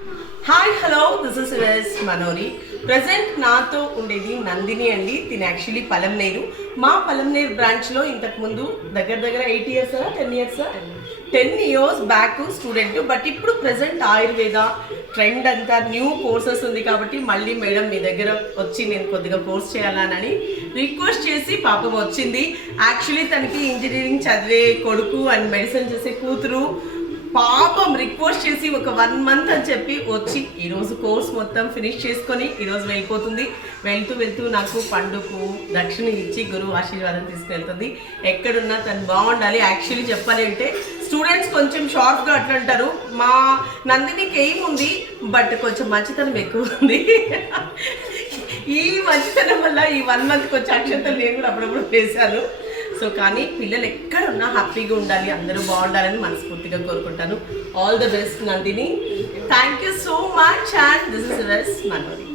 Hi hello this is S Manori present నాతో ఉండేది నందిని అండి. తిని యాక్చువల్లీ పలంనేరు మా పలంనేరు బ్రాంచ్లో ఇంతకుముందు దగ్గర దగ్గర eight years ten years ten years back student but ఇప్పుడు ప్రజెంట్ ఆయుర్వేద ట్రెండ్ అంతా న్యూ కోర్సెస్ ఉంది కాబట్టి మళ్ళీ మేడం మీ దగ్గర వచ్చి నేను కొద్దిగా కోర్స్ చేయాలని రిక్వెస్ట్ చేసి పాపం వచ్చింది. యాక్చువల్లీ తనకి ఇంజనీరింగ్ చదివే కొడుకు అండ్ మెడిసిన్ చేసే కూతురు. పాప రిక్వెస్ట్ చేసి ఒక వన్ మంత్ అని చెప్పి వచ్చి ఈరోజు కోర్స్ మొత్తం ఫినిష్ చేసుకొని ఈరోజు వెళ్ళిపోతుంది. వెళ్తూ వెళ్తూ నాకు పండుకు దక్షిణ ఇచ్చి గురువు ఆశీర్వాదం తీసుకెళ్తుంది. ఎక్కడున్నా తను బాగుండాలి. యాక్చువల్లీ చెప్పాలి అంటే స్టూడెంట్స్ కొంచెం షార్ప్గా అట్లంటారు మా నందినికి ఏముంది బట్ కొంచెం మంచితనం ఎక్కువ ఉంది. ఈ మంచితనం వల్ల ఈ వన్ మంత్కి వచ్చే అక్షంతలు నేను కూడా అప్పుడప్పుడు వేశాను. సో కానీ పిల్లలు ఎక్కడ ఉన్నా హ్యాపీగా ఉండాలి అందరూ బాగుండాలని మనస్ఫూర్తిగా కోరుకుంటాను. All the best Nandini. Thank you so much and this is best Manori